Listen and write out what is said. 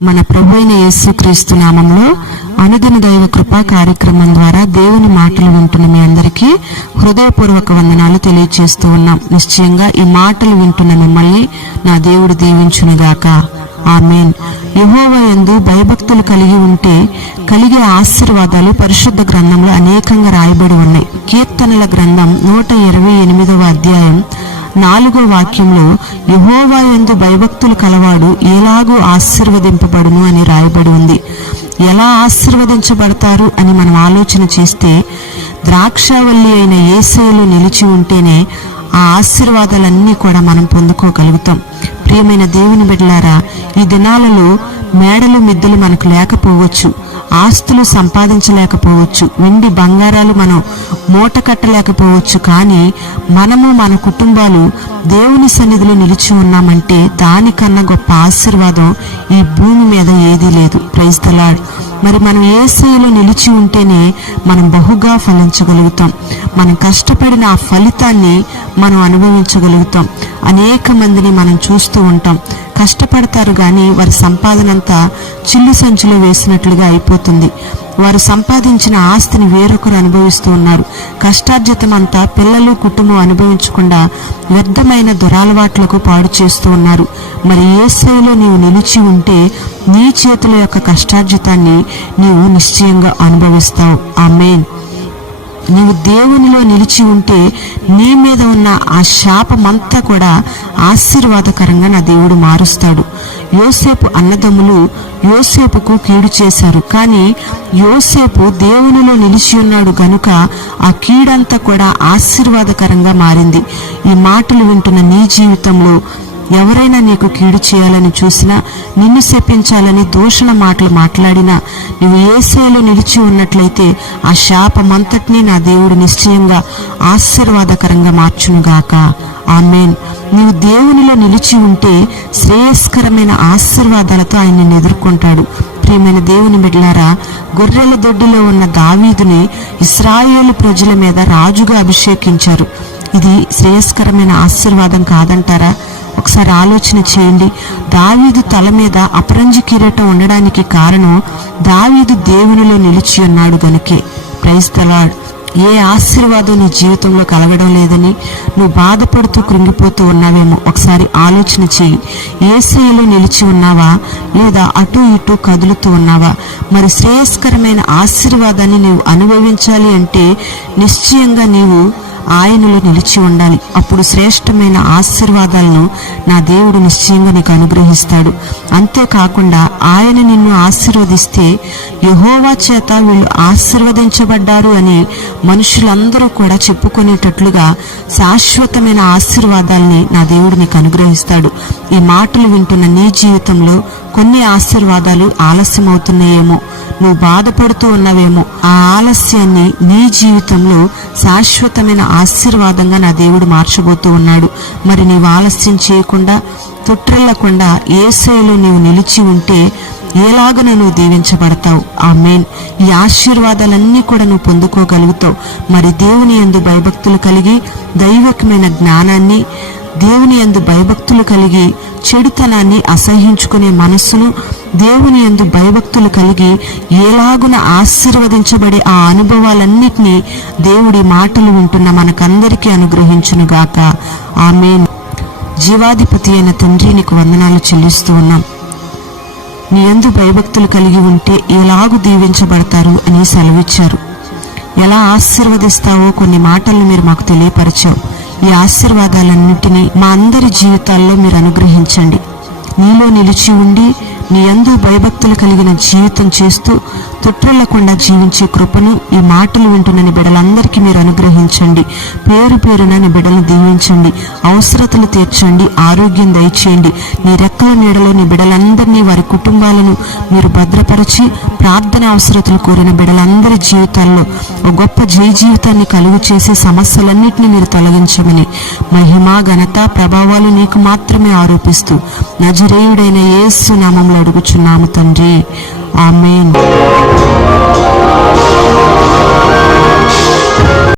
మన ప్రభువైన యేసుక్రీస్తు నామంలో అనుదిన దైవ కృపా కార్యక్రమం ద్వారా దేవుని మాటలు వింటున్న మీ అందరికీ హృదయపూర్వక వందనాలు తెలియజేస్తూ ఉన్నాం. నిశ్చయంగా ఈ మాటలు వింటున్న మిమ్మల్ని నా దేవుడు దీవించునుగాక. ఆమేన్. యెహోవా యందు భయభక్తులు కలిగి ఉంటే కలిగే ఆశీర్వాదాలు పరిశుద్ధ గ్రంథంలో అనేకంగా రాయబడి ఉన్నాయి. కీర్తనల గ్రంథం 128వ అధ్యాయం 4వ వాక్యంలో యెహోవా యందు భయభక్తులు కలవాడు ఎలాగూ ఆశీర్వదింపబడును అని రాయబడి ఉంది. ఎలా ఆశీర్వదించబడతారు అని మనం ఆలోచన చేస్తే, ద్రాక్షావల్లి అయిన యేసయ్యలో నిలిచి ఉంటేనే ఆ ఆశీర్వాదాలన్నీ కూడా మనం పొందుకోగలుగుతాం. ప్రియమైన దేవుని బిడ్డలారా, ఈ దినాలలో మేడలు మిద్దెలు మనకు లేకపోవచ్చు, ఆస్తులు సంపాదించలేకపోవచ్చు, వెండి బంగారాలు మనం మూట కట్టలేకపోవచ్చు, కానీ మనము మన కుటుంబాలు దేవుని సన్నిధిలో నిలిచి ఉన్నామంటే దానికన్నా గొప్ప ఆశీర్వాదం ఈ భూమి మీద ఏదీ లేదు. Praise the Lord. మరి మనం యేసయ్యలో నిలిచి ఉంటేనే మనం బహుగా ఫలించగలుగుతాం. మనం కష్టపడిన ఆ ఫలితాన్ని మనం అనుభవించగలుగుతాం. అనేక మందిని మనం చూస్తూ ఉంటాం, కష్టపడతారు కానీ వారి సంపాదనంతా చిల్లు సంచిలో వేసినట్లుగా అయిపోతుంది. వారు సంపాదించిన ఆస్తిని వేరొకరు అనుభవిస్తూ ఉన్నారు. కష్టార్జితం అంతా పిల్లలు కుటుంబం అనుభవించకుండా వ్యర్థమైన దురలవాట్లకు పాడు చేస్తూ ఉన్నారు. మరి యేసయ్యలో నీవు నిలిచి ఉంటే నీ చేతుల యొక్క కష్టార్జితాన్ని నీవు నిశ్చయంగా అనుభవిస్తావు. ఆమేన్. నీవు దేవునిలో నిలిచి ఉంటే నీ మీద ఉన్న ఆ శాపమంతా కూడా ఆశీర్వాదకరంగా నా దేవుడు మారుస్తాడు. యోసేపు అన్నదమ్ములు యోసేపుకు కీడు చేశారు, కానీ యోసేపు దేవునిలో నిలిచి ఉన్నాడు గనుక ఆ కీడంతా కూడా ఆశీర్వాదకరంగా మారింది. ఈ మాటలు వింటున్న నీ జీవితంలో ఎవరైనా నీకు కీడు చేయాలని చూసినా, నిన్ను శపించాలని దూషణ మాటలు మాట్లాడినా, నువ్వు యేసయ్యలో నిలిచి ఉన్నట్లయితే ఆ శాపమంతటినీ నా దేవుడు నిశ్చయంగా ఆశీర్వాదకరంగా మార్చునుగాక. ఆమేన్. నీవు దేవునిలో నిలిచి ఉంటే శ్రేయస్కరమైన ఆశీర్వాదాలతో ఆయన నిన్ను ఎదుర్కొంటాడు. ప్రియమైన దేవుని బిడ్డలారా, గొర్రెల దొడ్డిలో ఉన్న దావీదుని ఇశ్రాయేలు ప్రజల మీద రాజుగా అభిషేకించారు. ఇది శ్రేయస్కరమైన ఆశీర్వాదం కాదంటారా? ఒకసారి ఆలోచన చేయండి. దావీదు తల మీద అపరంజి కిరీటం ఉండడానికి కారణం దావీదు దేవునిలో నిలిచి ఉన్నాడు గనుకే. Praise the lord. ఏ ఆశీర్వాదం నీ జీవితంలో కలగడం లేదని నువ్వు బాధపడుతూ కృంగిపోతూ ఉన్నావేమో ఒకసారి ఆలోచన చేయి. యేసయ్యలో నిలిచి ఉన్నావా, లేదా అటు ఇటు కదులుతూ ఉన్నావా? మరి శ్రేయస్కరమైన ఆశీర్వాదాన్ని నీవు అనుభవించాలి అంటే నిశ్చయంగా నీవు ఆయనలో నిలిచి ఉండాలి. అప్పుడు శ్రేష్టమైన ఆశీర్వాదాలను నా దేవుడు నిశ్చయంగా నీకు అనుగ్రహిస్తాడు. అంతేకాకుండా ఆయన నిన్ను ఆశీర్వదిస్తే యెహోవా చేత వీళ్ళు ఆశీర్వదించబడ్డారు అని మనుషులందరూ కూడా చెప్పుకునేటట్లుగా శాశ్వతమైన ఆశీర్వాదాలని నా దేవుడు నీకు అనుగ్రహిస్తాడు. ఈ మాటలు వింటున్న నీ జీవితంలో కొన్ని ఆశీర్వాదాలు ఆలస్యమవుతున్నాయేమో, నువ్వు బాధపడుతూ ఉన్నావేమో. ఆ ఆలస్యాన్ని నీ జీవితంలో శాశ్వతమైన ఆశీర్వాదంగా నా దేవుడు మార్చబోతూ ఉన్నాడు. మరి నీవు ఆలస్యం చేయకుండా, తొట్టిల్లకుండా యేసయ్యలో నీవు నిలిచి ఉంటే ఎలాగన నువ్వు దీవించబడతావు. ఆమేన్. ఈ ఆశీర్వాదాలన్నీ కూడా నువ్వు పొందుకోగలుగుతావు. మరి దేవుని యందు భయభక్తులు కలిగి దైవికమైన జ్ఞానాన్ని, దేవుని యందు భయభక్తులు కలిగి చెడుతనాన్ని అసహించుకునే మనస్సును, దేవుని యందు భయభక్తులు కలిగి ఎలాగున ఆశీర్వదించబడే ఆ అనుభవాలన్నిటినీ దేవుడి మాటలు వింటున్న మనకందరికీ అనుగ్రహించునుగాక. ఆమేన్. జీవాధిపతి అయిన తండ్రి, నీకు వందనాలు చెల్లిస్తూ ఉన్నాం. నీ యందు భయభక్తులు కలిగి ఉంటే ఎలాగూ దీవించబడతారు అని సెలవిచ్చారు. ఎలా ఆశీర్వదిస్తావో కొన్ని మాటలను మీరు మాకు తెలియపరిచావు. ఈ ఆశీర్వాదాలన్నింటినీ మా అందరి జీవితాల్లో మీరు అనుగ్రహించండి. నీలో నిలిచి ఉండి నీ యందు భయభక్తులు కలిగిన జీవితం చేస్తూ తొట్టిల్లకుండా జీవించే కృపను ఈ మాటలు వింటున్న నీ బిడ్డలందరికీ మీరు అనుగ్రహించండి. పేరు పేరున నీ బిడ్డలను దీవించండి, అవసరతలు తీర్చండి, ఆరోగ్యం దయచేయండి. నీ రెక్కల నీడలో నీ బిడ్డలందరినీ, వారి కుటుంబాలను మీరు భద్రపరిచి ప్రార్థన అవసరతలు కోరిన బిడ్డలందరి జీవితాల్లో ఒక గొప్ప జయ జీవితాన్ని కలుగు చేసే సమస్యలన్నింటినీ మీరు తొలగించమని మహిమ, ఘనత, ప్రభావాలు నీకు మాత్రమే ఆరోపిస్తూ నజరేయుడైన యేసు నామములో అడుగుచున్నాము తండ్రి. ఆమేన్.